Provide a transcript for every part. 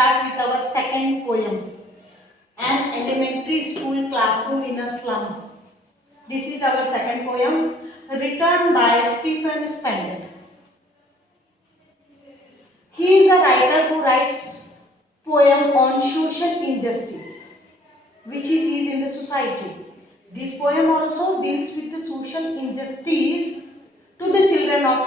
start with our second poem, An Elementary School Classroom in a Slum. This is our second poem, written by Stephen Spender. He is a writer who writes poem on social injustice, which he sees in the society. This poem also deals with the social injustice to the children of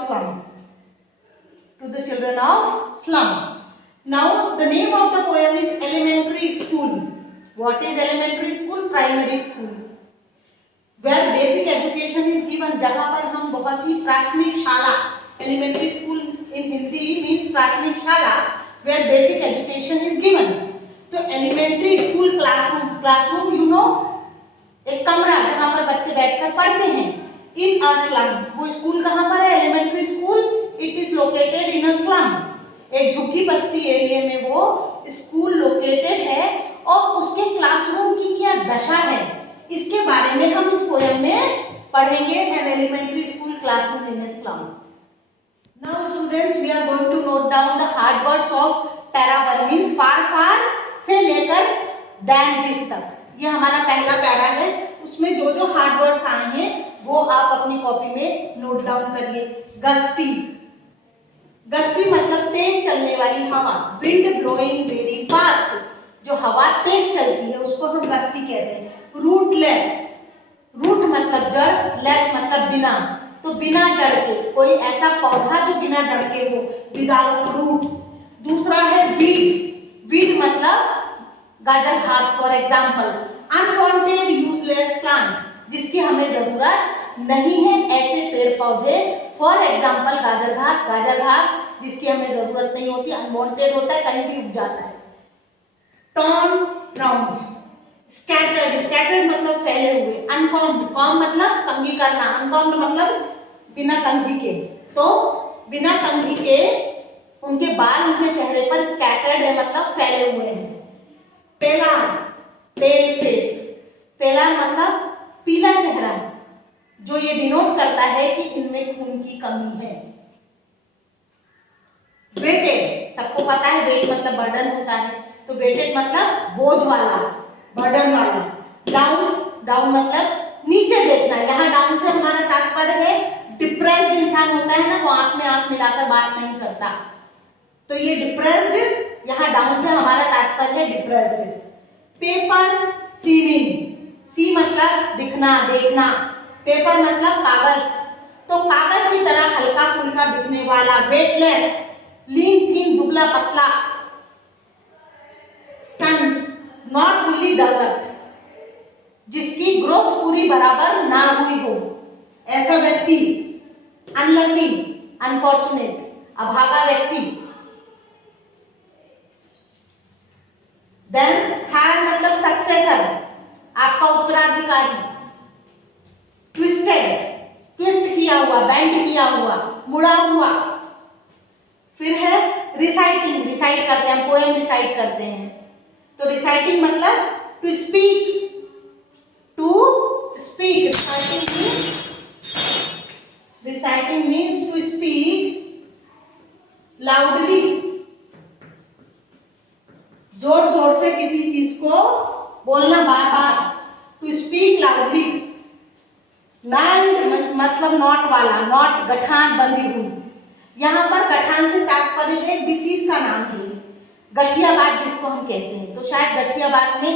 slum. Now, the name of the poem is Elementary School. What is elementary school? Primary school. Where basic education is given. जहाँ पर हम बहुत ही प्राथमिक शाला, elementary school in Hindi means प्राथमिक शाला, where basic education is given. तो elementary school classroom you know, एक कमरा जहाँ पर बच्चे बैठकर पढ़ते हैं. In a slum, वो स्कूल कहाँ पर है? Elementary school, it is located in a slum. एक झुग्गी बस्ती एरिया में वो स्कूल लोकेटेड है और उसके क्लासरूम की क्या दशा है, इसके बारे में हम इस पोएम में पढ़ेंगे. An elementary school classroom in a slum. Now students, we are going to note down the hard words of para 1 means far से लेकर than this तक. ये हमारा पहला पैरा है. उसमें जो जो हार्ड वर्ड्स आए हैं वो आप अपनी कॉपी में नोट डाउन करिए. गस्टी मतलब तेज चलने वाली हवा. विंड ब्लोइंग वेरी फास्ट, जो हवा तेज चलती है उसको हम गस्टी कहते हैं. रूट मतलब जड़, लेस मतलब बिना. तो बिना जड़ के, कोई ऐसा पौधा जो बिना जड़ के हो, विदाउट रूट. दूसरा है वीड मतलब गाजर घास. For example unwanted useless plant, जिसकी हमें जरूरत नहीं है ऐसे पेड़ पौधे. फॉर एग्जाम्पल गाजर घास जिसकी हमें जरूरत नहीं होती, अनवांटेड होता है, कहीं भी उग जाता है. Torn round. स्कैटर्ड मतलब फैले हुए. अनकॉम्ड मतलब कंघी करना. अनकॉम्ड मतलब बिना कंघी के. तो बिना कंघी के उनके बाल उनके चेहरे पर स्कैटर्ड है मतलब फैले हुए हैं. Pale face. पेला मतलब पीला चेहरा, जो ये डिनोट करता है कि इनमें खून की कमी है. वेटेड, सबको पता है वेट मतलब बर्डन होता है, तो वेटेड मतलब बोझ वाला, बर्डन वाला. डाउन मतलब नीचे देखना. यहाँ डाउन से हमारा तात्पर्य है डिप्रेस्ड इंसान होता है ना, वो आंख में आंख मिलाकर बात नहीं करता. तो ये डिप्रेस्ड, यहाँ डाउन से हमारा तात्पर्य है डिप्रेस्ड. Paper ceiling. सी मतलब दिखना, देखना. पेपर मतलब कागज, तो कागज की तरह हल्का फुल्का दिखने वाला. वेटलेस. लीन थीन दुबला पतला. स्टंट नॉट फुल्ली डेवलप्ड, जिसकी ग्रोथ पूरी बराबर ना हुई हो, ऐसा व्यक्ति. अनलकी अनफॉर्चुनेट, अभागा व्यक्ति. देन हेयर मतलब सक्सेसर, आपका उत्तराधिकारी. ट्विस्ट किया हुआ, बेंड किया हुआ, मुड़ा हुआ. फिर है रिसाइटिंग. रिसाइट करते हैं, पोएम रिसाइट करते हैं. तो रिसाइटिंग मतलब to speak. Reciting means to speak loudly. जोर जोर से किसी चीज को बोलना बार बार. To speak loudly. नाइल्ड मतलब नॉट वाला, नॉट गठान बंधी हुई. यहाँ पर गठान से तात्पर्य है डिसीज का नाम है, गठियाबात जिसको हम कहते हैं. तो शायद गठियाबात में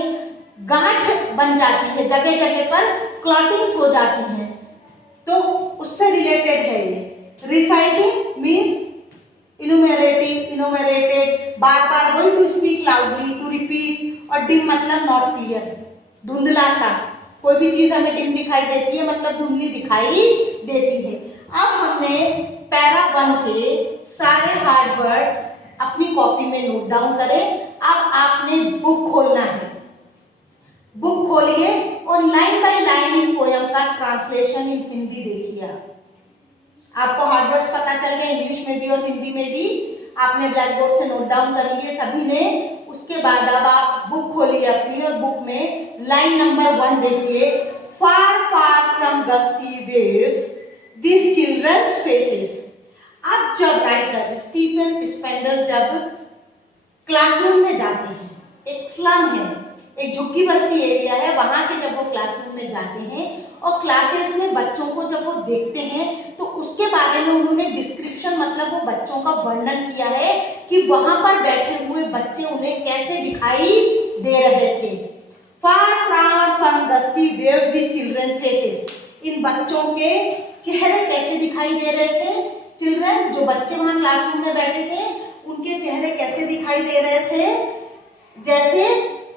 गांठ बन जाती है, जगह जगह पर क्लॉटिंग्स हो जाती हैं, तो उससे रिलेटेड है ये. रिसाइटिंग मीन्स इनुमरेटेड, बार बार वही. To speak loudly, to repeat. और डिम मतलब नॉट क्लियर, धुंधला सा. कोई भी चीज हमें डिम दिखाई देती है मतलब धुंधली दिखाई देती है. अब हमने पैरा 1 के सारे हार्ड वर्ड्स अपनी कॉपी में नोट डाउन करें. अब आपने बुक खोलना है. बुक खोलिए और लाइन बाय लाइन इस पोएम का ट्रांसलेशन इन हिंदी देखिए. आपको हार्ड वर्ड्स पता चल गए, इंग्लिश में भी और हिंदी में भी. आपने ब्लैक बोर्ड से नोट डाउन कर लिए सभी ने. उसके बाद अब आप बुक खोलिए अपनी और बुक में लाइन नंबर 1 देखिए. Far from gusty waves this children's faces. अब जब राइटर स्टीफन स्पेंडर जब क्लासरूम में जाते हैं, एक स्लम है, एक झुग्गी बस्ती एरिया है, वहां के जब वो क्लासरूम में जाते हैं और क्लासेस में बच्चों को जब वो देखते हैं तो उसके बारे में उन्होंने डिस्क्रिप्शन मतलब वो बच्चों का वर्णन किया है कि वहां पर बैठे हुए बच्चे उन्हें कैसे दिखाई दे रहे थे। Far from dusty waves the children faces, इन बच्चों के चेहरे कैसे दिखाई दे रहे थे। चिल्ड्रन जो बच्चे वहां क्लासरूम में बैठे थे उनके चेहरे कैसे दिखाई दे रहे थे, जैसे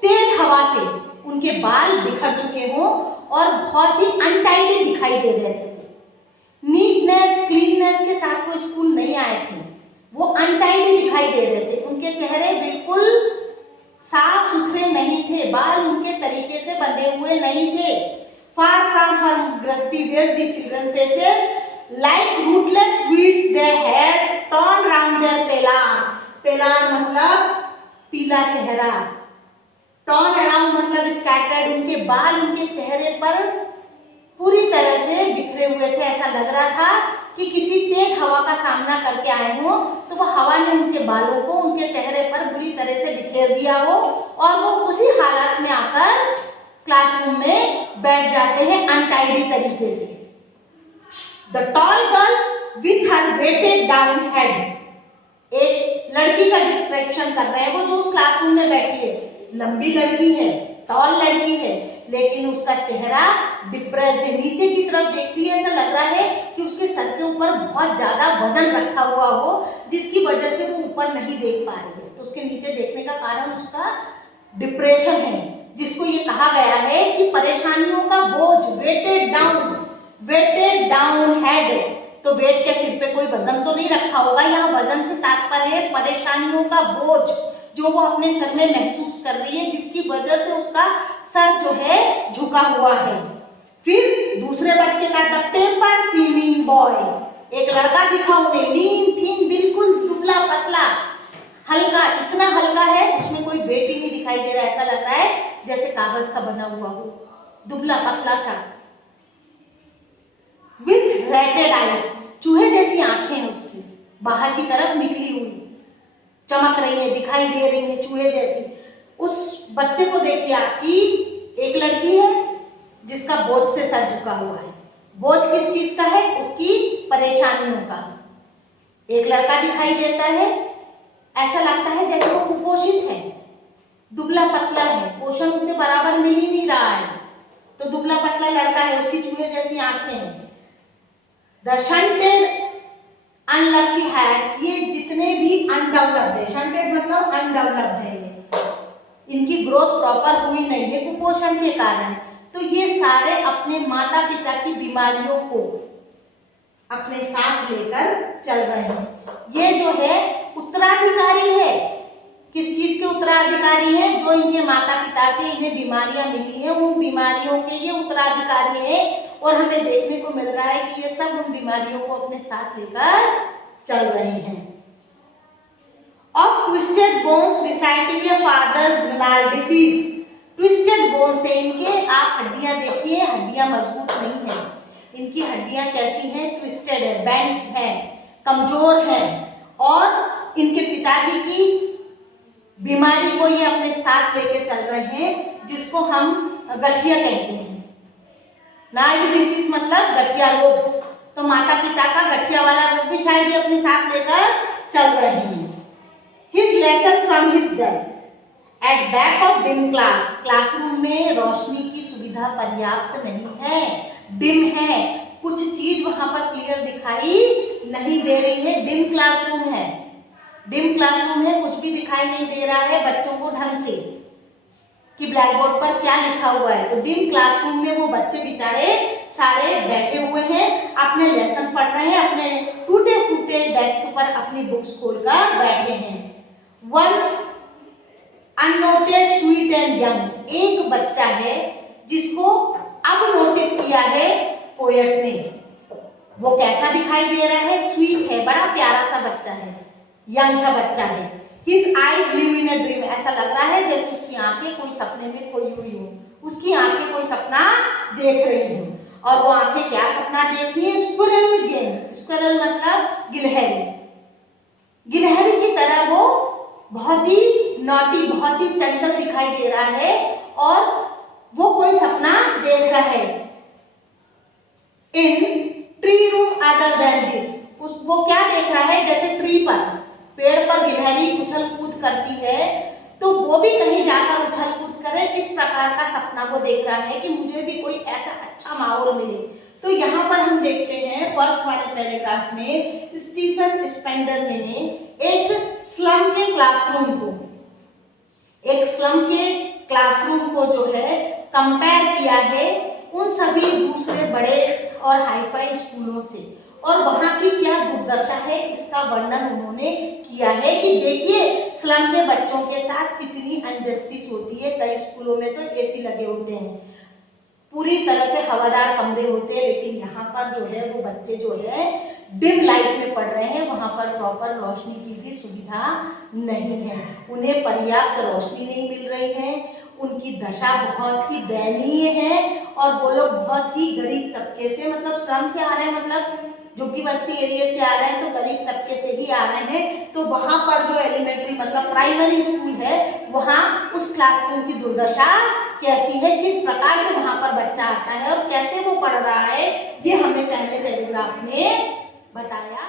तेज हवा से उनके बाल बिखर चुके हों और बहुत ही अनटाइडी दिखाई दे रहे थे। नीटनेस क्लीननेस के साथ वो स्कूल नहीं आए थे, वो अनटाइडी दिखाई दे रहे थे, उनके चेहरे बिल्कुल साफ सुथरे नहीं थे, बाल उनके तरीके से बंधे हुए नहीं थे। Far from gusty where the children faces like rootless weeds they had turn round their pallor, pallor मतलब पीला चेहरा, टर्न अराउंड मतलब स्कैटर्ड, उनके बाल उनके चेहरे पर पूरी तरह से बिखरे हुए थे। ऐसा लग रहा था कि किसी तेज हवा का सामना करके आए हो तो वो हवा ने उनके बालों को उनके चेहरे पर बुरी तरह से बिखेर दिया हो और वो उसी हालात में आकर क्लासरूम में बैठ जाते हैं अनटाइडी तरीके से। The tall girl with her weighted down head, एक लड़की का डिस्क्रिप्शन कर रहे हैं वो जो उस क्लासरूम में बैठी है, लंबी लड़की है, टॉल लड़की है, लेकिन उसका चेहरा डिप्रेस्ड है, नीचे की तरफ देखती है, ऐसा लग रहा है कि उसके सर के ऊपर बहुत ज्यादा वजन रखा हुआ हो जिसकी वजह से वो ऊपर नहीं देख पा रही है। तो उसके नीचे देखने का कारण उसका डिप्रेशन है, जिसको ये कहा गया है कि परेशानियों का बोझ, वेटेड डाउन हेड। तो वेट के सिर पे कोई वजन तो नहीं रखा होगा, यहाँ वजन से तात्पर्य है परेशानियों का बोझ जो वो अपने सर में महसूस कर रही है, जिसकी वजह से उसका सर जो है झुका हुआ है। फिर दूसरे बच्चे का द पेपर सीमिंग बॉय, एक लड़का दिखा उन्हें, लीन थिन, बिल्कुल दुबला पतला, हल्का, इतना हल्का है उसमें कोई वेट ही नहीं दिखाई दे रहा है, ऐसा लग रहा है जैसे कागज का बना हुआ हो, दुबला पतला सा। विथ रेटेड आइज, चूहे जैसी आंखें हैं उसकी, बाहर की तरफ निकली हुई, चमक रही है, दिखाई दे रही है चूहे जैसी। उस बच्चे को देखिए आपकी, एक लड़की है जिसका बोझ से सर झुका हुआ है। बोझ किस चीज का है? उसकी परेशानियों का। एक लड़का दिखाई देता है, ऐसा लगता है जैसे वो कुपोषित है, दुबला पतला है, पोषण उसे बराबर मिल ही नहीं रहा है, तो दुबला पतला लड़का है, उसकी चूहे जैसी आंखें हैं। द शंटेड अनलकी हैड्स, ये जितने भी अनडेवलप्ड है, शंटेड मतलब अनडेवलप्ड है, इनकी ग्रोथ प्रॉपर हुई नहीं है कुपोषण के कारण, तो ये सारे अपने माता पिता की बीमारियों को अपने साथ लेकर चल रहे हैं। ये जो है उत्तराधिकारी है, किस चीज के उत्तराधिकारी है? जो इनके माता पिता से इन्हें बीमारियां मिली है, उन बीमारियों के ये उत्तराधिकारी है, और हमें देखने को मिल रहा है कि ये सब उन बीमारियों को अपने साथ लेकर चल रहे हैं। Of twisted bones reciting a father's gnarled disease, twisted bones है इनके, आप हड्डियां देखिए, हड्डियां मजबूत नहीं है, इनकी हड्डियां कैसी हैं? ट्विस्टेड है, बेंट है, कमजोर है, और इनके पिताजी की बीमारी को ये अपने साथ लेके चल रहे हैं, जिसको हम गठिया कहते हैं। नार्ड डिसीज मतलब गठिया रोग, तो माता पिता का गठिया वाला रोग भी शायद ये अपने साथ लेकर चल रहे हैं। His lesson from his desk at back of dim class, classroom में रोशनी की सुविधा पर्याप्त नहीं है, डिम है, कुछ चीज वहां पर क्लियर दिखाई नहीं दे रही है, डिम क्लासरूम है, डिम क्लासरूम है, कुछ भी दिखाई नहीं दे रहा है बच्चों को ढंग से कि ब्लैक बोर्ड पर क्या लिखा हुआ है। तो डिम क्लासरूम में वो बच्चे बेचारे सारे बैठे हुए हैं, अपने लेसन पढ़ रहे हैं, अपने टूटे फूटे डेस्क पर अपनी बुक्स खोलकर बैठे हैं। One unnoted sweet and young, एक बच्चा है जिसको अब नोटिस किया है पोएट ने, वो कैसा दिखाई दे रहा है? स्वीट है, बड़ा प्यारा सा बच्चा है, यंग सा बच्चा है। His eyes live in a dream, ऐसा लग रहा है जैसे उसकी आंखें कोई सपने में खोई हुई हो, उसकी आंखें कोई सपना देख रही हो, और वो आंखें क्या सपना देख रही है? स्क्विरल गेम, स्क्विरल मतलब गिलहरी, गिलहरी की तरह वो बहुत ही नॉटी, बहुत ही चंचल दिखाई दे रहा है और वो कोई सपना देख रहा है। In tree room other than this, वो क्या देख रहा है, जैसे ट्री पर, पेड़ पर गिलहरी उछल कूद करती है तो वो भी कहीं जाकर उछल कूद करे, इस प्रकार का सपना वो देख रहा है कि मुझे भी कोई ऐसा अच्छा माहौल मिले। तो यहाँ पर हम देखते हैं फर्स्ट वाले पैराग्राफ में स्टीफन स्पेंडर ने एक स्लम के क्लासरूम को जो है कंपेयर किया है उन सभी दूसरे बड़े और हाईफाई स्कूलों से, और वहां की क्या दुर्दशा है इसका वर्णन उन्होंने किया है कि देखिए स्लम के बच्चों के साथ कितनी अनजस्टिस होती है। कई स्कूलों में तो एसी लगे होते हैं, पूरी तरह से हवादार कमरे होते हैं, लेकिन यहाँ पर जो है वो बच्चे जो है डिम लाइट में पढ़ रहे हैं, वहां पर प्रॉपर रोशनी की भी सुविधा नहीं है, उन्हें पर्याप्त रोशनी नहीं मिल रही है, उनकी दशा बहुत ही दयनीय है और वो लोग बहुत ही गरीब तबके से, मतलब स्लम से आ रहे हैं, मतलब झुग्गी बस्ती एरिया से आ रहे हैं, तो गरीब तबके से ही आ रहे हैं। तो वहां पर जो एलिमेंट्री मतलब प्राइमरी स्कूल है, वहां उस क्लासरूम की दुर्दशा कैसी है, किस प्रकार से वहां पर बच्चा आता है और कैसे वो पढ़ रहा है, ये हमें पहले पैराग्राफ में बताया।